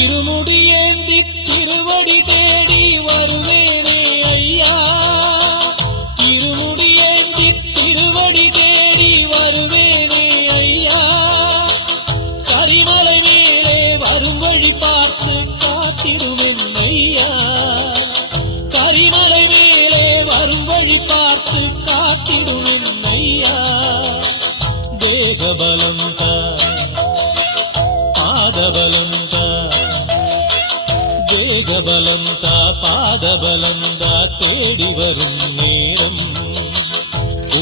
இருமுடியேந்தி திருவடி தேடி வருவேனே ஐயா, இருமுடியேந்தி திருவடி தேடி வருவேனே ஐயா, கரிமலை மேலே வரும் வழி பார்த்து காத்திடுவேன் ஐயா, கரிமலை மேலே வரும் வழி பார்த்து காத்திடுவேன் ஐயா, தேகபலம் தா பாதபலம் தா, தேகபலம் தா பாதபலம் தா, தேடி வரும் நேரம்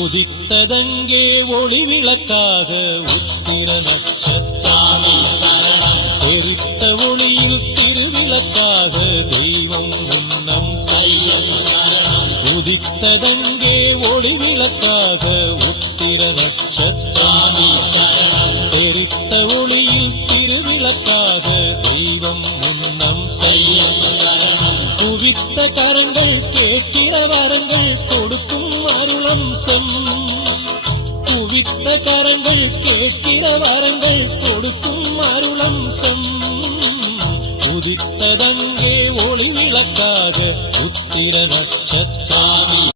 உதித்ததங்கே ஒளி விளக்காக உத்திர நட்சத்திரம், தெரித்த ஒளியில் திருவிளக்காக தெய்வம் உன்னம் செல்லும், உதித்ததங்கே ஒளி விளக்காக உத்திர நட்சத்திரம், தெரித்த ஒளியில் திருவிளக்காக தெய்வம் உன்னம் செல்லும், குவித்த கரங்கள் கேட்கிற வரங்கள் கொடுக்கும் அருளம்சம், குவித்த கரங்கள் கேட்கிற வரங்கள் கொடுக்கும் அருளம்சம், உதித்ததங்கே ஒளி விளக்காக உத்திர நட்சத்திரம்.